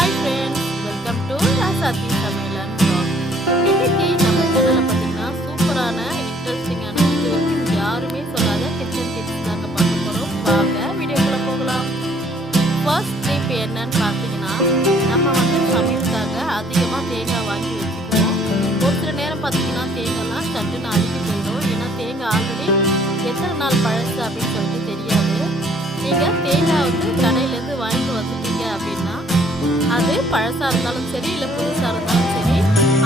Hi friends, welcome to ராசாத்தி சமையல் and vlog. இன்னைக்கு நம்ம சேனலில் பார்த்தீங்கன்னா சூப்பரான இன்ட்ரெஸ்டிங்கான இது வரைக்கும் யாருமே சொல்லாத கிச்சன் டிப்ஸ் தாங்க பார்க்க போகிறோம். வாங்க வீடியோக்குள்ளே போகலாம். ஃபர்ஸ்ட் டிப் என்னன்னு பார்த்தீங்கன்னா, நம்ம சமையலுக்காக அதிகமாக தேங்காய் வாங்கி வச்சுக்குவோம். ஒரு சில நேரம் பார்த்தீங்கன்னா தேங்காய்லாம் சட்டுன்னு அழுகி போயிடும். ஏன்னா தேங்காய் ஆல்ரெடி எத்தனை நாள் பழசு அப்படின்னு சொல்லிட்டு தெரியாது. நீங்கள் தேங்காய் கடையிலேருந்து வாங்கிட்டு வந்துட்டீங்க அப்படின்னா அது பழசாக இருந்தாலும் சரி இல்லை புதுசாக இருந்தாலும் சரி,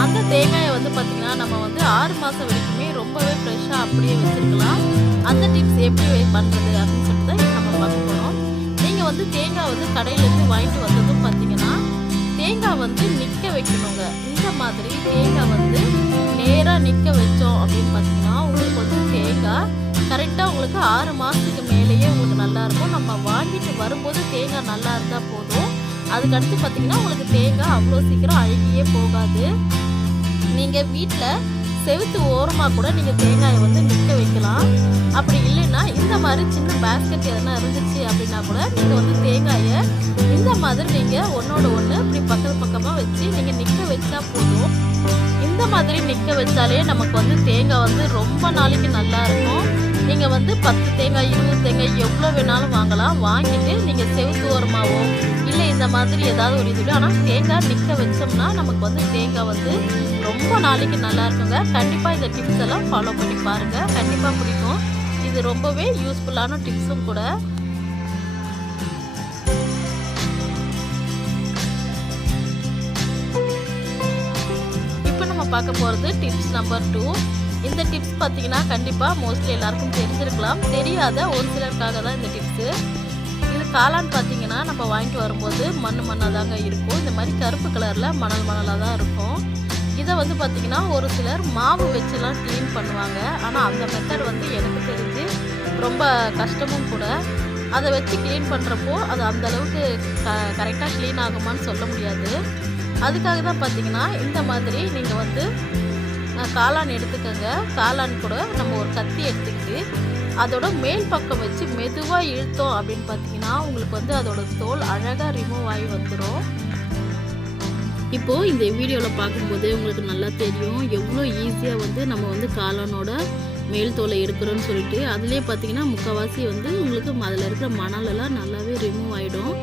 அந்த தேங்காயை பார்த்தீங்கன்னா நம்ம 6 மாதம் வரைக்குமே ரொம்பவே ஃப்ரெஷ்ஷாக அப்படியே வச்சுருக்கலாம். அந்த டிப்ஸ் எப்படி பண்ணுறது அப்படின்னு சொல்லிட்டு தான் நம்ம பார்க்க போகிறோம். நீங்கள் தேங்காய் கடையிலேருந்து வாங்கிட்டு வந்ததும் பார்த்தீங்கன்னா தேங்காய் நிற்க வைக்கணுங்க. இந்த மாதிரி தேங்காய் நேராக நிற்க வச்சோம் அப்படின்னு பார்த்தீங்கன்னா உங்களுக்கு தேங்காய் கரெக்டாக உங்களுக்கு 6 மாதத்துக்கு மேலேயே உங்களுக்கு நல்லாயிருக்கும். நம்ம வாங்கிட்டு வரும்போது தேங்காய் நல்லா இருந்தால் போதும். அதுக்கடுத்து பார்த்தீங்கன்னா உங்களுக்கு தேங்காய் அவ்வளோ சீக்கிரம் அழுகியே போகாது. நீங்கள் வீட்டில் செவுத்து ஓரமாக கூட நீங்கள் தேங்காயை நிற்க வைக்கலாம். அப்படி இல்லைன்னா இந்த மாதிரி சின்ன பேஸ்கெட் எதனா இருந்துச்சு அப்படின்னா கூட நீங்கள் தேங்காயை இந்த மாதிரி நீங்கள் ஒன்றோட ஒன்று இப்படி பக்கமாக வச்சு நீங்கள் நிற்க வச்சா போதும். இந்த மாதிரி நிற்க வச்சாலே நமக்கு தேங்காய் ரொம்ப நாளைக்கு நல்லா இருக்கும். நீங்கள் 10 தேங்காய் 20 தேங்காய் எவ்வளோ வேணாலும் வாங்கலாம். வாங்கிட்டு நீங்கள் செவுத்து ஓரமாவோ இல்லை இந்த மாதிரி ஏதாவது ஒரு இது, ஆனால் தேங்காய் நிற்க வச்சோம்னா நமக்கு தேங்காய் ரொம்ப நாளைக்கு நல்லா இருக்குங்க. கண்டிப்பாக இந்த டிப்ஸ் எல்லாம் ஃபாலோ பண்ணி பாருங்கள், கண்டிப்பாக பிடிக்கும். இது ரொம்பவே யூஸ்ஃபுல்லான டிப்ஸும் கூட. இப்போ நம்ம பார்க்க போகிறது டிப்ஸ் நம்பர் 2. இந்த டிப்ஸ் பார்த்தீங்கன்னா கண்டிப்பாக மோஸ்ட்லி எல்லாருக்கும் தெரிஞ்சிருக்கலாம். தெரியாத ஒரு சிலருக்காக தான் இந்த டிப்ஸு. இது காளான் பார்த்தீங்கன்னா நம்ம வாங்கிட்டு வரும்போது மண்ணாக தாங்க இருக்கும். இந்த மாதிரி கருப்பு கலரில் மணலாக தான் இருக்கும். இதை பார்த்தீங்கன்னா ஒரு சிலர் மாவு வச்சுலாம் க்ளீன் பண்ணுவாங்க. ஆனால் அந்த மெத்தட் எனக்கு தெரிஞ்சு ரொம்ப கஷ்டமும் கூட. அதை வச்சு க்ளீன் பண்ணுறப்போ அது அந்தளவுக்கு கரெக்டாக க்ளீன் ஆகுமான்னு சொல்ல முடியாது. அதுக்காக தான் பார்த்தீங்கன்னா இந்த மாதிரி நீங்கள் காளான் எடுத்துக்கோங்க. காளான் கூட நம்ம ஒரு கத்தி எடுத்துக்கிட்டு அதோட மேல் பக்கம் வச்சு மெதுவாக இழுத்தோம் அப்படின்னு பார்த்தீங்கன்னா உங்களுக்கு அதோட தோல் அழகாக ரிமூவ் ஆகி வந்துடும். இப்போது இந்த வீடியோவில் பார்க்கும்போதே உங்களுக்கு நல்லா தெரியும் எவ்வளோ ஈஸியாக நம்ம காளானோட மேல் தோலை எடுக்கிறோன்னு சொல்லிட்டு. அதுலேயே பார்த்தீங்கன்னா முக்கால்வாசி உங்களுக்கு அதில் இருக்கிற மணலெல்லாம் நல்லாவே ரிமூவ் ஆகிடும்.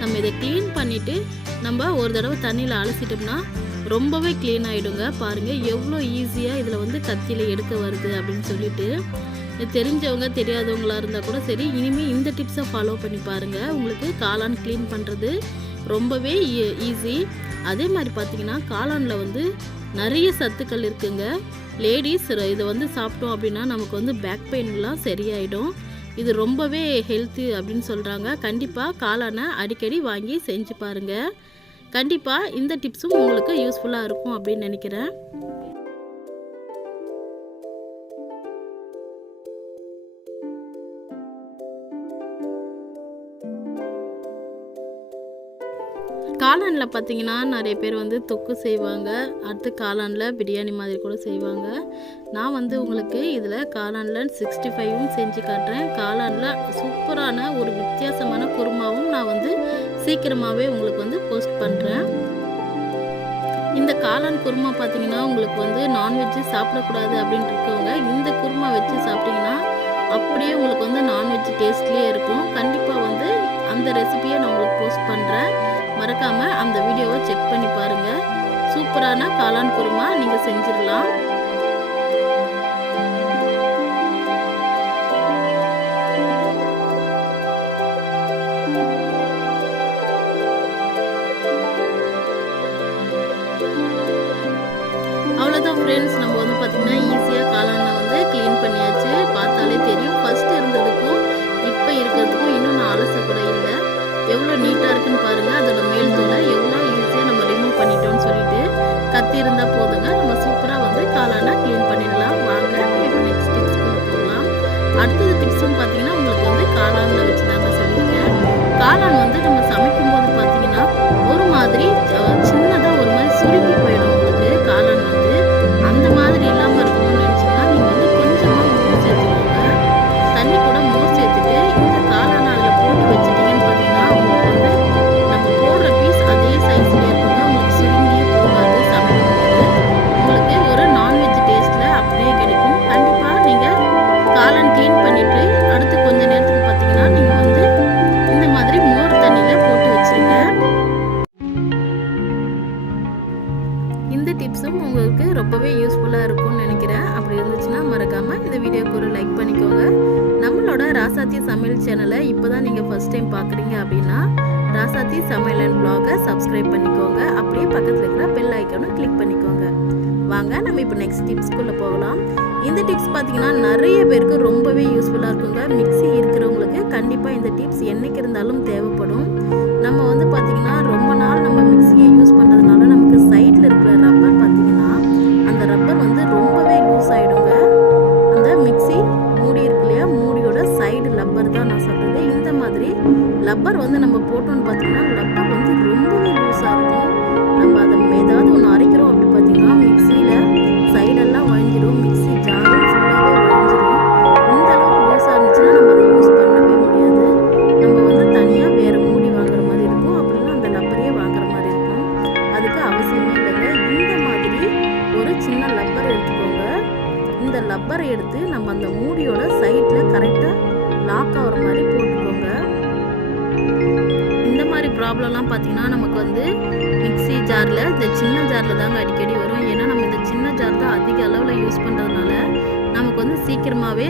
நம்ம இதை க்ளீன் பண்ணிவிட்டு நம்ம ஒரு தடவை தண்ணியில் அலசிட்டோம்னா ரொம்பவே க்ளீன் ஆகிடுங்க. பாருங்கள் எவ்வளோ ஈஸியாக இதில் கத்தியில் எடுக்க வருது அப்படின்னு சொல்லிட்டு. தெரிஞ்சவங்க தெரியாதவங்களாக இருந்தால் கூட சரி, இனிமேல் இந்த டிப்ஸை ஃபாலோ பண்ணி பாருங்கள். உங்களுக்கு காளான் க்ளீன் பண்ணுறது ரொம்பவே ஈஸி. அதே மாதிரி பார்த்தீங்கன்னா காளானில் நிறைய சத்துக்கள் இருக்குங்க. லேடிஸ் இதை சாப்பிட்டோம் அப்படின்னா நமக்கு பேக் பெயின்லாம் சரியாயிடும். இது ரொம்பவே ஹெல்த்தி அப்படின்னு சொல்கிறாங்க. கண்டிப்பாக காளானை அடிக்கடி வாங்கி செஞ்சு பாருங்கள். கண்டிப்பாக இந்த டிப்ஸும் உங்களுக்கு யூஸ்ஃபுல்லாக இருக்கும் அப்படின்னு நினைக்கிறேன். காளானில் பார்த்தீங்கன்னா நிறைய பேர் தொக்கு செய்வாங்க. அடுத்து காளானில் பிரியாணி மாதிரி கூட செய்வாங்க. நான் உங்களுக்கு இதில் காளானில் 65ம் செஞ்சு காட்டுறேன். காளானில் சூப்பரான ஒரு வித்தியாசமான குருமாவும் நான் சீக்கிரமாகவே உங்களுக்கு போஸ்ட் பண்ணுறேன். இந்த காளான் குருமா பார்த்தீங்கன்னா உங்களுக்கு நான்வெஜ்ஜு சாப்பிடக்கூடாது அப்படின்னு இருக்கவங்க இந்த குருமா வச்சு சாப்பிட்டிங்கன்னா அப்படியே உங்களுக்கு நான்வெஜ் டேஸ்ட்லேயே இருக்கும். கண்டிப்பாக அந்த ரெசிபியை நான் உங்களுக்கு போஸ்ட் பண்ணுறேன். மறக்காமல் அந்த வீடியோவை செக் பண்ணி பாருங்கள். சூப்பரான காளான் குருமா நீங்கள் செஞ்சிடலாம். அவ்வளோதான் ஃப்ரெண்ட்ஸ், நம்ம பார்த்திங்கன்னா ஈஸியாக காளானை க்ளீன் பண்ணியாச்சு. பார்த்தாலே தெரியும் ஃபஸ்ட்டு இருந்ததுக்கும் இப்போ இருக்கிறதுக்கும் இன்னும் நான் அலசக்கூட இல்லை. எவ்வளோ நீட்டாக இருக்குன்னு பாருங்கள். அதோட மேல் தோலை எவ்வளோ ஈஸியாக நம்ம ரிமூவ் பண்ணிட்டோம்னு சொல்லிட்டு. கத்தி இருந்தால் போதுங்க, நம்ம சூப்பராக காளானை க்ளீன் பண்ணிடலாம். வாங்க இப்போ நெக்ஸ்ட் டிப்ஸ் போகலாம். அடுத்தது டிப்ஸும் பார்த்தீங்கன்னா உங்களுக்கு காளானில் வச்சு தாங்க சொல்லியிருக்கேன். காளான் நம்ம சமைக்கும்போது பார்த்தீங்கன்னா ஒரு மாதிரி சின்னதாக ஒரு மாதிரி சுருங்கி போயிடும். உங்களுக்கு காளான் அந்த மாதிரி இல்லாமல் இருக்கணும்னு நினச்சிங்கன்னா நீங்கள் கொஞ்சமாக மோர் சேர்த்துக்கோங்க. தண்ணி கூட மோர் சேர்த்துட்டு இந்த காளான் அதில் போட்டு வச்சுட்டிங்கன்னு பார்த்தீங்கன்னா உங்களுக்கு நம்ம ரொம்பவே யூஸ்ஃபுல்லாக இருக்கும்னு நினைக்கிறேன். அப்படி இருந்துச்சுன்னா மறக்காமல் இந்த வீடியோக்கு ஒரு லைக் பண்ணிக்கோங்க. நம்மளோட ராசாத்தி சமையல் சேனலை இப்போ தான் நீங்கள் ஃபர்ஸ்ட் டைம் பார்க்குறீங்க அப்படின்னா ராசாத்தி சமையல் அண்ட் vlog-ஐ சப்ஸ்கிரைப் பண்ணிக்கோங்க. அப்படியே பக்கத்தில் இருக்கிற பெல் ஐக்கானும் கிளிக் பண்ணிக்கோங்க. வாங்க நம்ம இப்போ நெக்ஸ்ட் டிப்ஸ்குள்ளே போகலாம். இந்த டிப்ஸ் பார்த்தீங்கன்னா நிறைய பேருக்கு ரொம்பவே யூஸ்ஃபுல்லாக இருக்குங்க. மிக்ஸி இருக்கிறவங்களுக்கு கண்டிப்பாக இந்த டிப்ஸ் என்றைக்கு இருந்தாலும் தேவைப்படும். நம்ம வந்து பார்த்திங்கன்னா ரொம்ப நாள் நம்ம மிக்ஸியை யூஸ் பண்ணுறதுனால நமக்கு சைடில் இருக்கிற ரப்பர் பார்த்திங்கன்னா அந்த ரப்பர் வந்து ரொம்பவே லூஸ் ஆகிடுங்க. அந்த மிக்ஸி மூடி இருக்கு இல்லையா, மூடியோட சைடு ரப்பர் தான் நான் சொல்கிறது. இந்த மாதிரி ரப்பர் வந்து நம்ம போட்டோன்னு பார்த்திங்கன்னா ரப்பர் வந்து ரொம்பவே லூஸாக இருக்கும். நம்ம அதை ஏதாவது ஒன்று அரைக்கிறோம் அப்படி பார்த்திங்கன்னா மிக்ஸியில் சைடெல்லாம் வழிஞ்சிடும், மிக்ஸி ஜாரும் ஃபுல்லாகவே வழிஞ்சிடும். இந்த அளவுக்கு லூஸாக இருந்துச்சுன்னா நம்ம அதை யூஸ் பண்ணவே முடியாது. நம்ம வந்து தனியாக வேறு மூடி வாங்குற மாதிரி இருக்கும், அப்படின்னா அந்த ரப்பரையே வாங்குற மாதிரி இருக்கும். அதுக்கு அவசியமே இல்லைங்க. இந்த மாதிரி ஒரு சின்ன ரப்பர் எடுத்துக்கோங்க. இந்த ரப்பரை எடுத்து நம்ம அந்த மூடியோட சைடில் கரெக்டாக லாக் ஆகிற மாதிரி போட்டுக்கோங்க. இந்த மாதிரி ப்ராப்ளம்லாம் பார்த்தீங்கன்னா நமக்கு வந்து மிக்ஸி ஜாரில் இந்த சின்ன ஜாரில் தாங்க அடிக்கடி வரும். ஏன்னா நம்ம இந்த சின்ன ஜார் தான் அதிக அளவில் யூஸ் பண்ணுறதுனால நமக்கு வந்து சீக்கிரமாகவே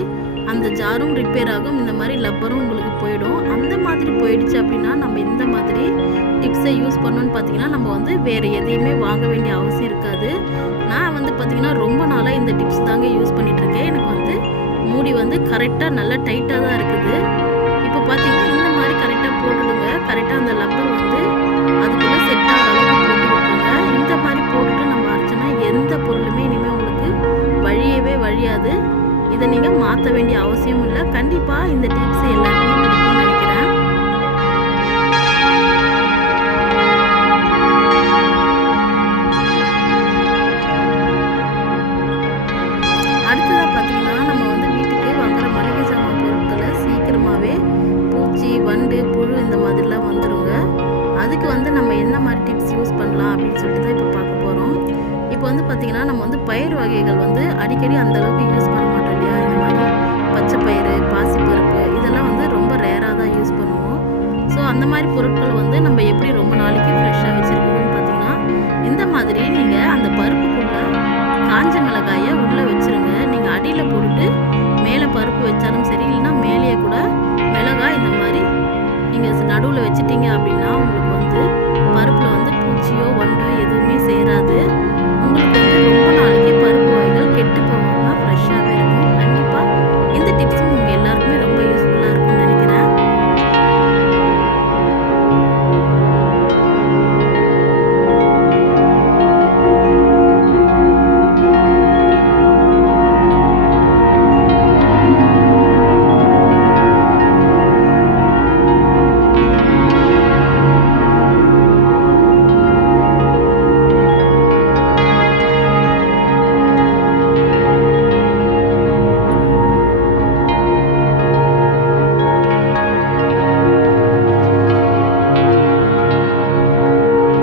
அந்த ஜாரும் ரிப்பேர் ஆகும், இந்த மாதிரி ரப்பரும் உங்களுக்கு போயிடும். அந்த மாதிரி போயிடுச்சு அப்படின்னா நம்ம இந்த மாதிரி டிப்ஸை யூஸ் பண்ணோன்னு பார்த்தீங்கன்னா நம்ம வந்து வேறு எதையுமே வாங்க வேண்டிய அவசியம் இருக்காது. நான் வந்து பார்த்திங்கன்னா ரொம்ப நாளாக இந்த டிப்ஸ் தாங்க யூஸ் பண்ணிகிட்ருக்கேன். எனக்கு வந்து மூடி வந்து கரெக்டாக நல்லா டைட்டாக தான் இருக்குது. இப்போ பார்த்தீங்கன்னா இந்த மாதிரி கரெக்டாக போட்டுடுங்க. கரெக்டாக அந்த ரப்பர் வந்து அதுக்குள்ளே செட் ஆகிற அளவுக்கு போட்டு விட்டுருங்க. இந்த மாதிரி போட்டுட்டு நம்ம அரைச்சோன்னா எந்த பொருளுமே இனிமேல் உங்களுக்கு வழியவே வழியாது. இதை நீங்கள் மாற்ற வேண்டிய அவசியமும் இல்லை. கண்டிப்பாக இந்த டிப்ஸ் எல்லாருக்குமே பிடிக்கும்னு நினைக்கிறேன். அடுத்ததாக பார்த்தீங்கன்னா நம்ம வந்து வீட்டுக்கு வாங்குற மளிகை சாமான் பொருட்களை சீக்கிரமாகவே பூச்சி, வண்டு, புழு இந்த மாதிரிலாம் வந்துடுங்க. அதுக்கு வந்து நம்ம என்ன மாதிரி டிப்ஸ் யூஸ் பண்ணலாம் அப்படின்னு சொல்லிட்டு தான் இப்போ பார்க்க போகிறோம். இப்போ வந்து பார்த்திங்கன்னா நம்ம வந்து பயிர் வகைகள் வந்து அடிக்கடி அந்தளவுக்கு யூஸ் பண்ண மாட்டோம் இல்லையா. இந்த மாதிரி பச்சை பயிறு, பாசிப்பருப்பு இதெல்லாம் வந்து ரொம்ப ரேராக தான் யூஸ் பண்ணுவோம். ஸோ அந்த மாதிரி பொருட்கள் வந்து நம்ம எப்படி ரொம்ப